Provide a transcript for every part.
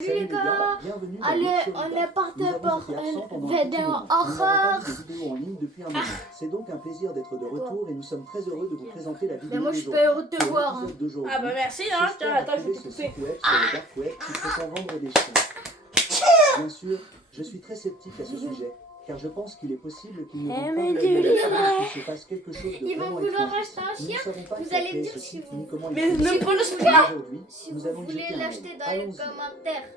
Salut les gars, allez, on est parti pour une vidéo horreur. C'est donc un plaisir d'être de retour et nous sommes très heureux de vous présenter la vidéo. Mais moi je suis pas heureux de te voir. Hein. Ah bah merci, hein. Tiens, attends, je vais te couper. Qui prétend vendre des chiens. Bien sûr, je suis très sceptique à ce sujet, car je pense qu'il est possible qu'il nous rende pas qu'il se passe quelque chose de ils vont vraiment vouloir étrange. acheter un Nous chien. ne savons pas Vous qui a allez créé dire ce si site, vous- ni comment il Mais fonctionne. ne prononce pas. Aujourd'hui, Si nous vous allons y voulez jeter un l'acheter œil. dans les Allons-y. commentaires,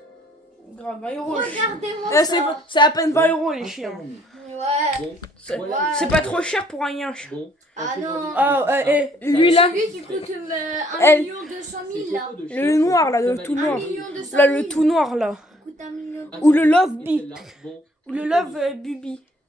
Grave, 20 euros. regardez-moi ça. C'est à peine 20 euros les chiens. Ouais. C'est pas trop cher pour un chien. Ah non. Ah, lui là, Celui qui coûte 1 Elle- million 200 000 là. le noir là, le tout 1 noir. million 200 Là, 000. le tout noir là. Coûte 1 million. Ou le Love Beat. Ou le Love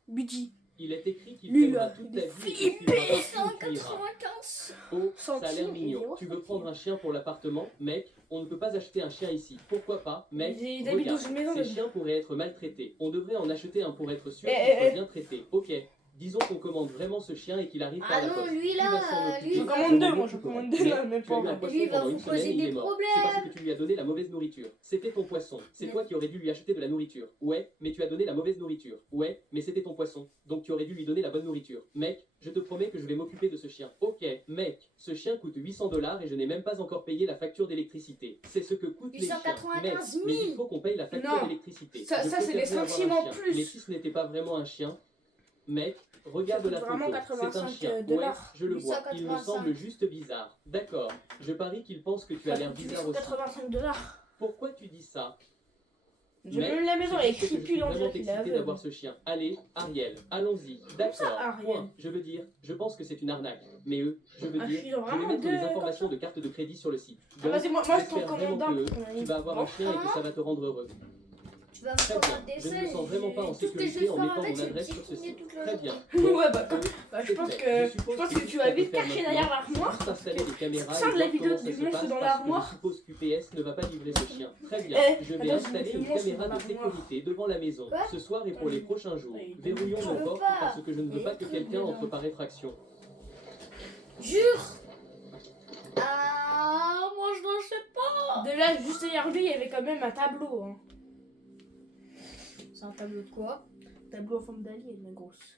Buddy. Il est écrit qu'il Lui, t'aimera là, toute il ta est vie et qu'il t'aimera partout où tu iras. 195. Oh, ça a l'air Centimes, mignon. zéro Tu veux centime. prendre un chien pour l'appartement? Mec, on ne peut pas acheter un chien ici. Pourquoi pas? Mec, Ils habitent dans regarde, une maison. ces chiens pourraient être maltraités. On devrait en acheter un pour être sûr Eh, qu'il eh, soit eh. bien traité. Ok, disons qu'on commande vraiment ce chien et qu'il arrive par Ah la non, poste. lui Qui va là, s'en occuper? lui, Je commande deux, moi je commande deux là, même Tu as pas. eu un poisson Lui, il va pendant vous une semaine poser et il des est mort. problèmes. C'est parce que tu lui as donné la mauvaise nourriture. C'était ton poisson. C'est toi qui aurais dû lui acheter de la nourriture. Ouais, mais tu as donné la mauvaise nourriture. Ouais, mais c'était ton poisson. Donc tu aurais dû lui donner la bonne nourriture. Mec, je te promets que je vais m'occuper de ce chien. Ok, mec, ce chien coûte 800 $ et je n'ai même pas encore payé la facture d'électricité. C'est ce que coûtent les chiens. 895 000. Mais il faut qu'on paye la facture Non. d'électricité. Ça, Je c'est des préférerais avoir centimes un en chien. plus. Mais si ce n'était pas vraiment un chien, mec, regarde Ça la coûte photo. vraiment C'est un 85 chien. Ouais, dollars. je le vois. Il me 885. semble juste bizarre. D'accord. Je parie qu'il pense que tu as l'air bizarre aussi. 85 $. Pourquoi tu dis ça? J'ai Mec, même la maison, elle est c'est juste que je suis creepy, on vraiment dirait qu'il est excité aveugle. d'avoir ce chien. Allez, Ariel, allons-y. D'accord. Ariel Point. Je veux dire, je pense que c'est une arnaque. Mais eux, je veux Ah, dire, je suis je vais vraiment mettre les deux, informations de carte de crédit sur le site. Ah, Donc, vas-y, moi je t'en j'espère vraiment commande un. que tu vas avoir un chien et que ça va te rendre heureux. Tu vas me Très faire bien. un Je dessin. ne me sens vraiment pas en Tout ce que je sécurité vais en faire mettant avec, mon c'est adresse sur ce piquer site. toute la Très journée. bien. Ouais, bah, Donc, je c'est pense fait. que, suppose je pense que que ce tu qu'on vas peut vite faire cacher maintenant, derrière l'armoire. juste installer des caméras Sors et de la voir vidéo comment ça du se monstre passe dans parce que l'armoire. je suppose qu'UPS ne va pas livrer ce chien. Très bien. Eh, Je vais attends, installer je une mets le monstre caméra dans de l'armoire. sécurité devant la maison Quoi? ce soir et pour les prochains jours. Oui. Verrouillons Je nos veux portes pas. parce que je ne veux Il y a pas des que trucs quelqu'un dedans. entre par effraction. Jure. Ah, moi je ne sais pas. De là, juste derrière lui, il y avait quand même un tableau. Hein. C'est un tableau de quoi? Tableau en forme d'alien, ma grosse.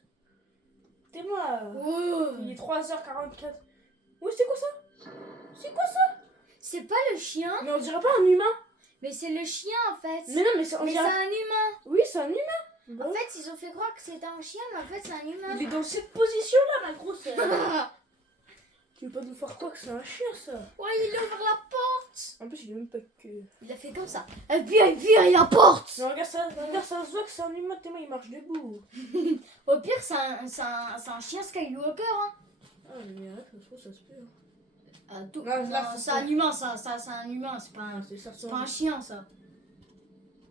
C'est moi. Il Ouais. est 3h44. Oui, c'est quoi ça? C'est quoi ça? C'est pas le chien, Mais on dirait pas un humain. mais c'est le chien en fait. Mais non, mais c'est on Mais c'est dirait... un humain. Oui, c'est un humain. En fait, ils ont fait croire que c'était un chien, mais en fait, c'est un humain. Il est dans cette position-là, ma grosse. Tu veux pas nous faire quoi que c'est un chien, ça? Ouais, il ouvre la porte. En plus, il est même pas que... Il a fait comme ça. Et puis la porte. Mais regarde, ça se voit que c'est un humain, tellement il marche debout. Au pire, c'est un chien Skywalker. Hein. Ah, mais arrête, ça se trouve, ça se peut. Ah, tout. Là, Non, là, c'est un humain, ça c'est un humain, c'est pas un, C'est ça, c'est pas un chien, ça.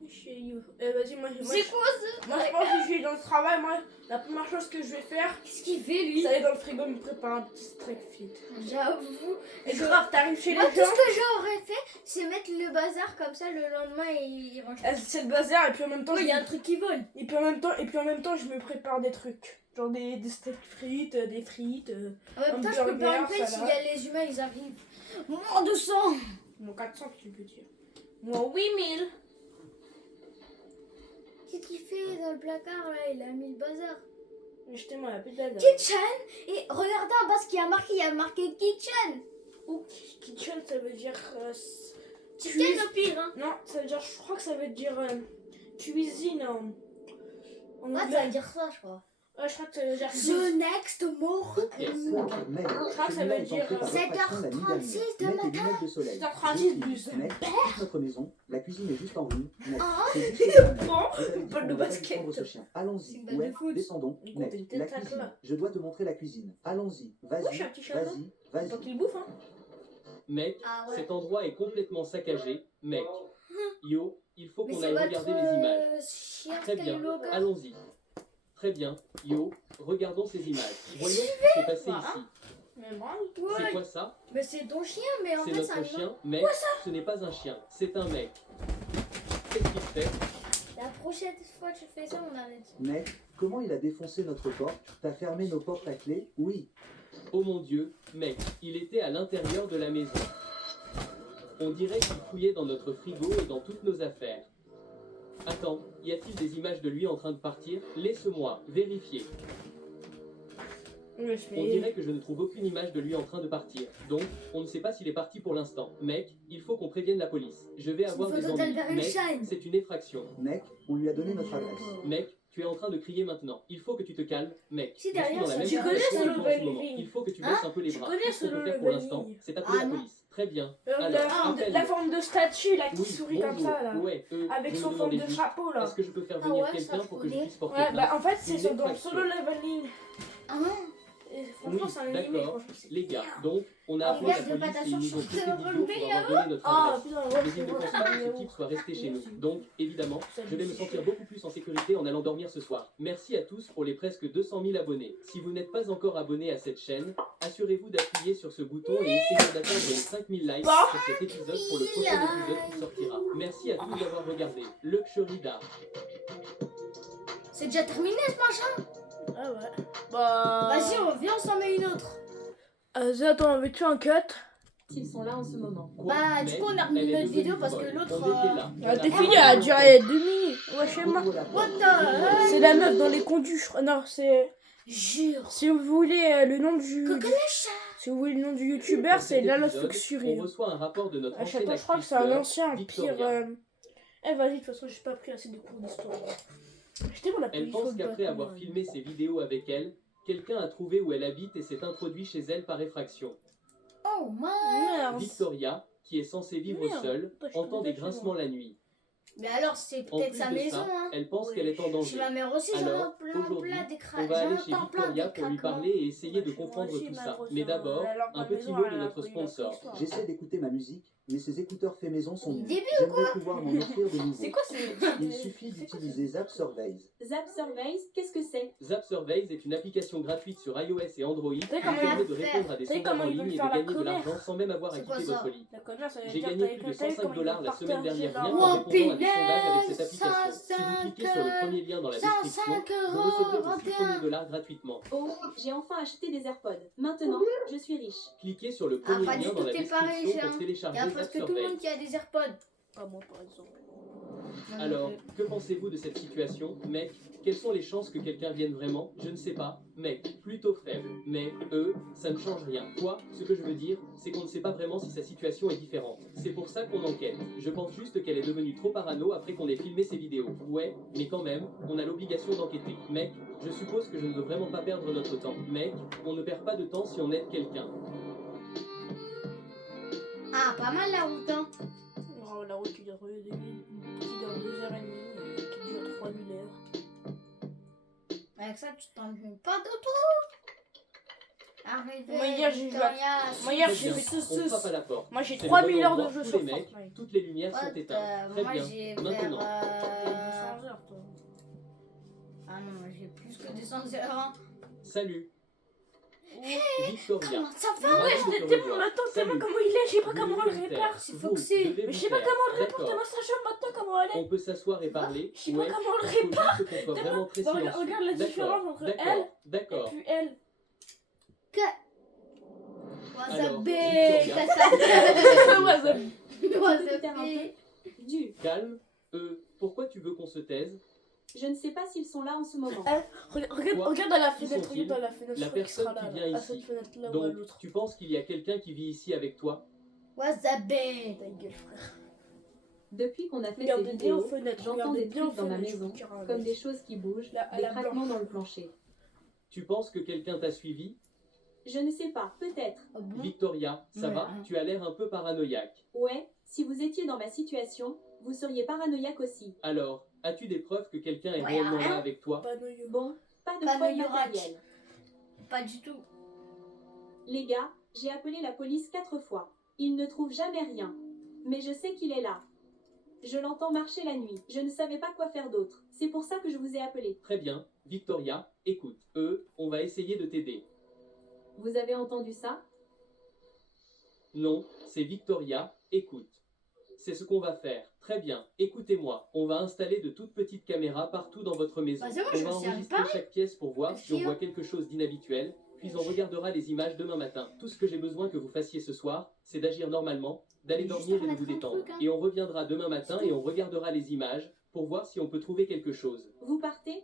Chez you. Vas-y, moi, C'est quoi ça? moi, je pense que je vais dans le travail. Moi, la première chose que je vais faire, Qu'est-ce qu'il fait, lui? c'est aller dans le frigo me préparer un petit steak frites. J'avoue. Et grave, t'arrives chez Moi, les tout gens, ce que j'aurais fait, c'est mettre le bazar comme ça le lendemain et il range. c'est le bazar, et puis en même temps, Il y a un truc qui vole. et puis en même temps, je me prépare des trucs. Genre des steaks frites, des frites. En même temps, je peux pas Hamburger, une pelle s'il salade. y a les humains, ils arrivent. Moins de sang. Moi, 400, tu peux dire. Moi, 8000. Qu'est-ce qu'il fait dans le placard là? Il a mis le bazar. Justement, il y a plus de bazar. Kitchen. Et regardez en bas ce qu'il y a marqué. Il y a marqué kitchen. Ou kitchen, ça veut dire. Chicken au pire. Hein. Non, ça veut dire, je crois que ça veut dire cuisine en Ouais, ça veut dire ça, je crois. Ouais, je crois que ça veut dire The next more. Mais Je crois que ça veut dire, 7h36 de matin. 7h36 plus. Mec, toute notre maison, la cuisine est juste en ruine. Mec, Ah. c'est juste derrière nous. Bon, Je t'avais dit balle qu'on de devait basket. prendre ce chien. C'est Allons-y. une balle Ouais, de foot. descendons. Il Mec, compte une la tentacle, cuisine. là. Je dois te montrer la cuisine. Allons-y. Ouais, je suis un Vas-y, petit chat, vas-y, Tant vas-y. qu'il bouffe, hein. Mec, Ah ouais. cet endroit est complètement saccagé. Mec, yo, il faut Mais qu'on c'est aille votre regarder les images. chien Très bien, Skywalker. allons-y. Très bien, yo, regardons ces images. Voyons ce qui s'est passé Voilà. ici. Mais bon, C'est Ouais. quoi ça? Mais c'est ton chien, mais en C'est fait, c'est un notre humain. chien, mec. Ce n'est pas un chien, c'est un mec. Qu'est-ce qu'il fait? La prochaine fois que tu fais ça, on arrête. Mec, comment il a défoncé notre porte? T'as fermé nos portes à clé? Oui. Oh mon Dieu, mec, il était à l'intérieur de la maison. On dirait qu'il fouillait dans notre frigo et dans toutes nos affaires. Attends, y a-t-il des images de lui en train de partir? Laisse-moi vérifier. Ouais, On dirait que je ne trouve aucune image de lui en train de partir. Donc, on ne sait pas s'il est parti pour l'instant. Mec, il faut qu'on prévienne la police. Je vais avoir des photo ennuis. d'Albert Mec, Einstein. c'est une effraction. Mec, on lui a donné notre adresse. Mec, tu es en train de crier maintenant. Il faut que tu te calmes, mec. Si, Je suis derrière, dans la ça, même tu connais situation Solo que toi en ce Leveling. moment. Il faut que tu Hein? baisses un peu les Tu bras. connais Tout ce qu'on Solo peut faire pour Leveling. l'instant, c'est appeler Ah, la non. police. Très bien. La Alors, forme de, appelle. la forme de statue là qui Oui, sourit comme bonjour. ça là. Ouais, Avec je son me forme de demandais juste, chapeau là. est-ce que je peux faire Ah venir ouais, quelqu'un ça, pour je que je connais. puisse porter Ouais, plainte? bah en fait c'est Une dans effraction. Solo Leveling. Ah, Et franchement Oui, c'est un anime, d'accord. franchement c'est Les gars, bien. donc, on a Ah, appelé la regarde, police pas et ils nous ont ta traités chance, d'idiots pour avoir donné notre Ah adresse. putain, Mais ouais, ils ne pensent pas que ce type soit resté chez nous. Merci. Donc, évidemment, je vais me sentir beaucoup plus en sécurité en allant dormir ce soir. Merci à tous pour les presque 200 000 abonnés. Si vous n'êtes pas encore abonné à cette chaîne, assurez-vous d'appuyer sur ce bouton et essayez d'atteindre les 5000 likes sur cet épisode pour le prochain épisode qui sortira. Merci à tous d'avoir regardé. Luxury D'art. c'est déjà terminé ce machin. Ah ouais. Bah. Vas-y, on vient, on s'en met une autre. Attends, veux-tu un cut? S'ils sont là en ce moment. Quoi, Bah, du mec, coup, on a remis elle est notre devenue vidéo parce que folle. l'autre, On était là. Ah, t'es On a fini, pas elle a eu duré 2 minutes. Ouais, chez moi. Ouvre la What porte. the C'est la meuf dans les conduits, je crois. Non, c'est. Jure. Si vous voulez le nom du. Cocolécha. Si vous voulez le nom du Pour youtubeur, c'est cet Lala épisode, Fuxuri. On reçoit un rapport de notre À chaque ancienne fois, je crois que actrice c'est un fleur, ancien, un Victoria. pire. Eh, vas-y, de toute façon, j'ai pas pris assez de cours d'histoire. J'étais pour la Elle police. pense au qu'après bâton, avoir ouais. filmé ses vidéos avec elle, quelqu'un a trouvé où elle habite et s'est introduit chez elle par effraction. Oh, man. Merde. Victoria, qui est censée vivre Merde. seule, Toi, je entend connais des pas chez grincements moi. la nuit. Mais alors, c'est En peut-être plus sa de maison, ça, hein. elle pense Oui. qu'elle est en Chez danger. ma mère aussi, j'en Alors, ai aujourd'hui, plein des on va aller chez j'entends plein Victoria de pour lui craquements. parler et essayer de Chez moi comprendre aussi, tout ça. malheureusement, Mais d'abord, elle a un pas petit maison, mot elle de a notre connu la sponsor. préhistoire. J'essaie d'écouter ma musique, mais ces écouteurs faits maison sont Il nuls. débile J'aimerais pouvoir m'en offrir de nouveaux. C'est quoi ce... Il suffit d'utiliser Zap Surveys. Zap Surveys, qu'est-ce que c'est? Zap Surveys est une application gratuite sur iOS et Android qui savez comment permet il de va répondre à des Vous savez sondages comment en ils ligne veulent et de faire la gagner de commerce? l'argent sans même avoir à C'est quoi quitter ça? votre lit. La connasse, ça veut J'ai dire gagné que plus de t'as vu 105 comment ils dollars veulent la semaine partager dernière leur- rien Oh, en répondant à des sondages avec cette punaise, application. Si vous cliquez sur le premier lien dans la 105 description, vous recevrez vos 6 €, premiers dollars gratuitement. Oh, j'ai enfin acheté des AirPods. Maintenant, je suis riche. Cliquez sur le Ah, premier pas du lien tout, dans la t'es pareil, description hein. pour Il télécharger y a Zap presque tout le Surveys. monde qui a des AirPods. Pas moi, par exemple. Alors, que pensez-vous de cette situation, mec? Quelles sont les chances que quelqu'un vienne vraiment? Je ne sais pas, mec, plutôt faible. Mais, ça ne change rien. Quoi? Ce que je veux dire, c'est qu'on ne sait pas vraiment si sa situation est différente. C'est pour ça qu'on enquête. Je pense juste qu'elle est devenue trop parano après qu'on ait filmé ses vidéos. Ouais, mais quand même, on a l'obligation d'enquêter. Mec, je suppose que je ne veux vraiment pas perdre notre temps. Mec, on ne perd pas de temps si on aide quelqu'un. Ah, pas mal la route, hein. Oh, la route qui dure 2h30 et qui dure 3000 heures. Avec ça, tu t'ennuies pas de tout. Arrivé, Moi, hier, j'ai Victoria, Moi, hier, Très j'ai bien, fait tout on frappe à la porte. Moi, j'ai C'est le 3000 bon heures de endroit. jeu Tous sur les mecs, Fortnite. toutes les lumières What, sont éteintes. Très moi bien. j'ai Maintenant. vers... 200 heures, toi. Ah non, moi j'ai plus que 200 heures. Hein. Salut. Victoria. Comment ça va? Ravi Ouais, de te j'étais revoir. bon, attends, c'est pas Salut. comment il est, je sais pas Vous comment on devez le vous taire. répare. C'est Vous Foxy. devez Mais je vous sais pas taire. comment on le répare, D'accord. t'as ma station maintenant, comment elle est. On peut s'asseoir et parler. Je sais pas Ouais. comment on le Il faut répare. juste qu'on soit vraiment très Bah, regarde, silencieux. regarde la D'accord, différence entre d'accord, elle et D'accord. puis elle. What's Alors, up, babe? Victoria. What's up, Faire un babe? peu du. Calme. Pourquoi tu veux qu'on se taise? Je ne sais pas s'ils sont là en ce moment. Regarde, Quoi? regarde dans la Qui fenêtre, sont-ils? regarde dans la fenêtre. La je crois qu'il personne sera là, qui vient là, à ici. cette fenêtre-là ou à Donc, l'autre. tu penses qu'il y a quelqu'un qui vit ici avec toi? What's up, babe? Ta gueule, frère. Depuis qu'on a fait ces Regardez bien aux vidéos, fenêtres, j'entends regardez des bien aux trucs dans ma fenêtres, je maison, vous tire un comme œil. des choses qui bougent, Là, à des la craquements blanche. dans le plancher. Tu penses que quelqu'un t'a suivi? Je ne sais pas, peut-être. Oh bon? Victoria, ça Ouais, va? hein. Tu as l'air un peu paranoïaque. Ouais, si vous étiez dans ma situation, vous seriez paranoïaque aussi. Alors, as-tu des preuves que quelqu'un est Ouais, réellement rien. là avec toi? Pas noyau. Bon, pas de Pas preuves de Yorac. matérielles. Pas du tout. Les gars, j'ai appelé la police 4 fois. Ils ne trouvent jamais rien. Mais je sais qu'il est là. Je l'entends marcher la nuit. Je ne savais pas quoi faire d'autre. C'est pour ça que je vous ai appelé. Très bien. Victoria, écoute. On va essayer de t'aider. Vous avez entendu ça? Non, c'est Victoria, écoute. C'est ce qu'on va faire. Très bien, écoutez-moi. On va installer de toutes petites caméras partout dans votre maison. Bah, c'est bon, on je va me suis enregistrer réparée. chaque pièce pour voir si on Qui, voit quelque chose d'inhabituel. puis on regardera les images demain matin. Tout ce que j'ai besoin que vous fassiez ce soir, c'est d'agir normalement, d'aller Mais juste dormir et de remettre vous un détendre. truc, hein. Et on reviendra demain matin et on regardera les images pour voir si on peut trouver quelque chose. Vous partez?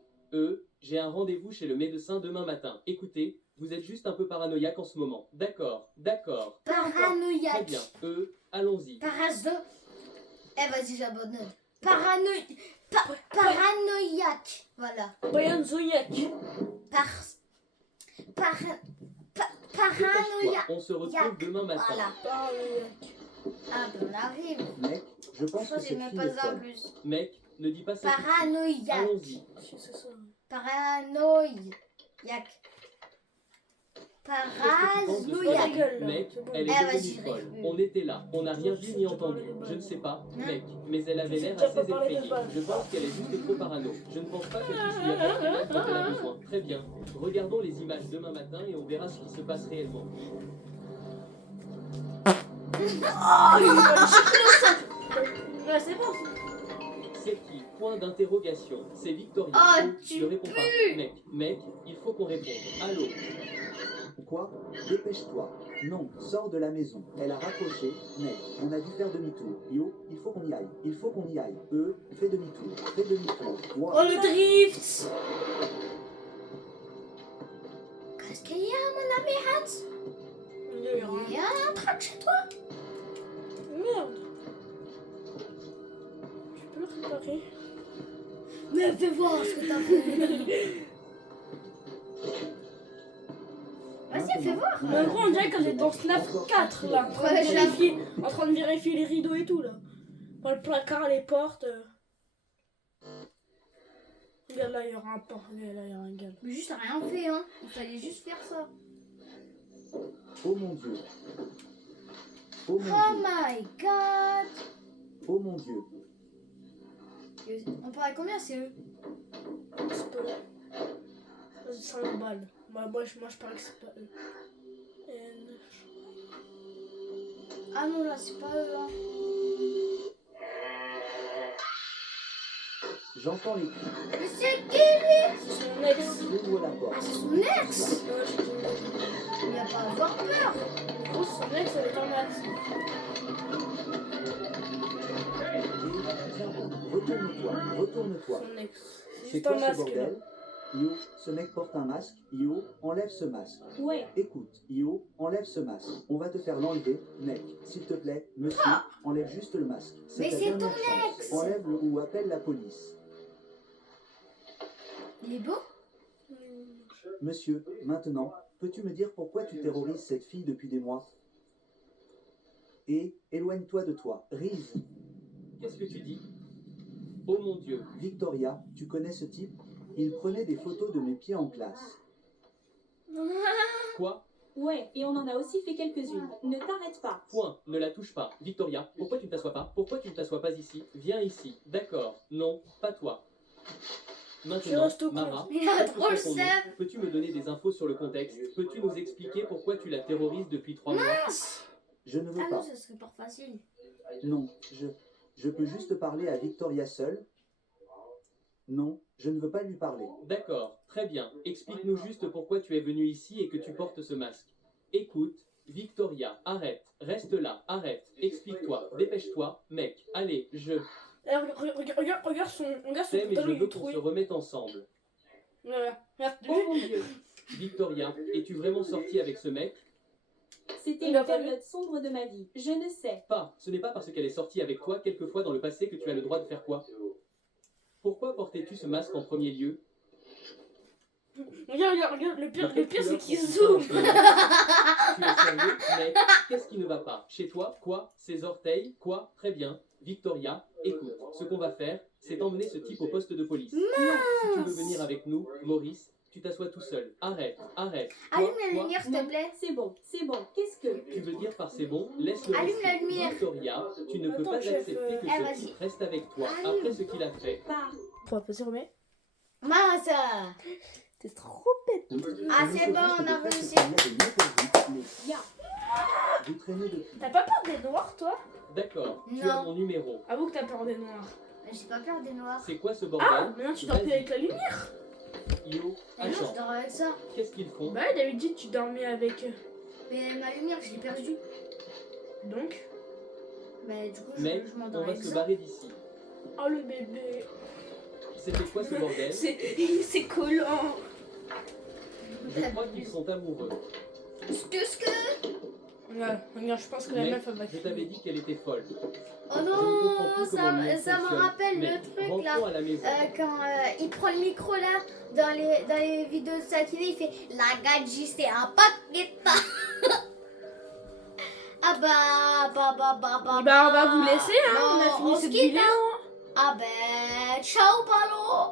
J'ai un rendez-vous chez le médecin demain matin. Écoutez, vous êtes juste un peu paranoïaque en ce moment. D'accord, d'accord. Très Paranoïaque. bien. Allons-y. Parazo. Eh, vas-y, j'abandonne. Paranoïaque. Voilà. Brian Zoyak. Paranoïaque. On se retrouve Yak. demain matin. Voilà. Paranoïaque. Ah, ben on arrive. Mec, je pense Moi, que j'ai cette même fille pas est ça en folle. plus. Mec, ne dis pas ça. tout de suite. Paranoïaque. Allons-y. C'est ça. Paranoïaque. Oh, ta Paranoïaque. gueule, là. Mec, C'est bon. elle est Eh, devenue vas-y, folle. réponds. On était là, on n'a rien vu ni Je entendu. te parle de Je ne balle. sais pas, Hein? mec, mais elle avait Je l'air sais assez pas parler de effrayée. balle. Je pense qu'elle est juste trop parano. Je ne pense pas qu'elle puisse lui apporter l'aide dont elle a besoin. Très bien. Regardons les images demain matin et on verra ce qui se passe réellement. Ouais, c'est bon. C'est qui? Point d'interrogation. C'est Victoria. Oh, Oh, tu ne réponds pas. Mec, il faut qu'on réponde. Allô? Quoi? Dépêche-toi. Non, sors de la maison. Elle a raccroché. Mec, on a dû faire demi-tour. Yo, il faut qu'on y aille. Il faut qu'on y aille. Fais demi-tour. Fais demi-tour. Wow. Oh, le drift. Qu'est-ce qu'il y a, mon ami Hans? Il y a eu un- Il y a un truc chez toi? Merde. Tu peux le réparer? Mais fais voir ce que t'as fait. Vas-y, fais voir. Mais en gros, on dirait qu'elle est dans Snap 4 là, Ouais, j'avoue. en train de vérifier les rideaux et tout là. Dans le placard, les portes. Regarde là, il y aura un port. Regarde là, il y aura un gars. Mais juste, t'as rien fait, hein. Il fallait juste faire ça. Oh mon Dieu. Oh mon Oh Dieu. my god. Oh mon Dieu. On parlait combien, c'est eux? C'est pas eux. C'est 5 balles. Moi, je parie que c'est pas eux. Ah non, là, c'est pas eux, hein. J'entends les cris. Mais c'est qui, lui? C'est son ex. Ouvre la Ah, porte. c'est son ex. Ouais, je te dis. Il a pas à avoir peur. En gros, son ex, elle est en max. Retourne-toi. Retourne-toi. Son ex. C'est C'est juste quoi un ce masque là. bordel? Yo, ce mec porte un masque. Yo, enlève ce masque. Ouais. Écoute, Yo, enlève ce masque. On va te faire l'enlever, mec. S'il te plaît, monsieur, enlève juste le masque. Mais ta c'est dernière ton chance. ex. Enlève-le ou appelle la police. Il est beau? Monsieur, maintenant, peux-tu me dire pourquoi tu terrorises cette fille depuis des mois? Et éloigne-toi de toi. Reese, Qu'est-ce que tu dis? Oh mon Dieu. Victoria, tu connais ce type? Il prenait des photos de mes pieds en classe. Quoi? Ouais, et on en a aussi fait quelques-unes. Ne t'arrête pas. Point. Ne la touche pas. Victoria, pourquoi tu ne t'assois pas? Pourquoi tu ne t'assois pas ici? Viens ici. D'accord. Non, pas toi. Maintenant, reste au Mara, Il a qu'est-ce que trop le c'est ton nom? seum. Peux-tu me donner des infos sur le contexte? Peux-tu nous expliquer pourquoi tu la terrorises depuis 3 mois? Je ne veux Ah non, pas. ça serait pas facile. Non, je peux juste parler à Victoria seule. Non, je ne veux pas lui parler. D'accord, très bien. Explique-nous juste pourquoi tu es venu ici et que tu portes ce masque. Écoute, Victoria, arrête, reste là, arrête, explique-toi, dépêche-toi, mec, allez, Eh, regarde son t'aime et je pantalon, il veux est qu'on troué. se remette ensemble. Voilà. Regarde, Oh mon Dieu. Victoria, es-tu vraiment sortie avec ce mec? C'était Il a une pas vu. période sombre de ma vie. Je ne sais. Pas, ce n'est pas parce qu'elle est sortie avec toi quelquefois dans le passé que tu as le droit de faire quoi? Pourquoi portais-tu ce masque en premier lieu? Regarde, le De pire quelle c'est couleur qu'il sont tes zoome. orteils? Tu es sérieux, mec? Qu'est-ce qui ne va pas? Chez toi? Quoi? Ses orteils? Quoi? Très bien. Victoria, écoute, ce qu'on va faire, c'est emmener ce type au poste de police. Si tu veux venir avec nous, Maurice, tu t'assois tout seul. Arrête, arrête. Quoi? Allume la Quoi? lumière, s'il Non, te plaît. c'est bon, c'est bon. Qu'est-ce que... Tu veux dire par c'est bon? Laisse-le Allume rester. la lumière. Victoria, tu ne peux Attends, pas chef, accepter que eh, ce vas-y. type reste avec toi Allume. après ce qu'il a fait. Pas. Faut passer remets. Mince. T'es trop bête. Ah, c'est bon, on a réussi. Ya. Vous traînez depuis. T'as pas peur des noirs, toi? D'accord, tu Non. as mon numéro. Avoue que t'as peur des noirs. J'ai pas peur des noirs. C'est quoi ce Ah, bordel? maintenant tu dors plus avec la lumière. Io, Mais non, je attends. dors avec ça. Qu'est-ce qu'ils font? Bah, il avait dit que tu dormais avec. Mais ma lumière, je l'ai perdue. Donc. Mais du coup, Mec, je on m'endors va avec se ça. barrer d'ici. Oh, le bébé. C'était quoi ce bordel? C'est collant. Je crois qu'ils sont amoureux. Ouais, regarde, je pense que la Mec, meuf elle va je t'avais dit qu'elle était folle. Oh Je ne comprends non, plus comment le monde ça me fonctionne. rappelle Mec, le truc là. rentrons à la maison. Quand il prend le micro là, dans les vidéos de Sakine, il fait la gadji c'est un paqueta. Ah bah. Et bah, on va vous laisser, hein. Non, On a fini on se cette quitte, vidéo. Ah ben, ciao Palo.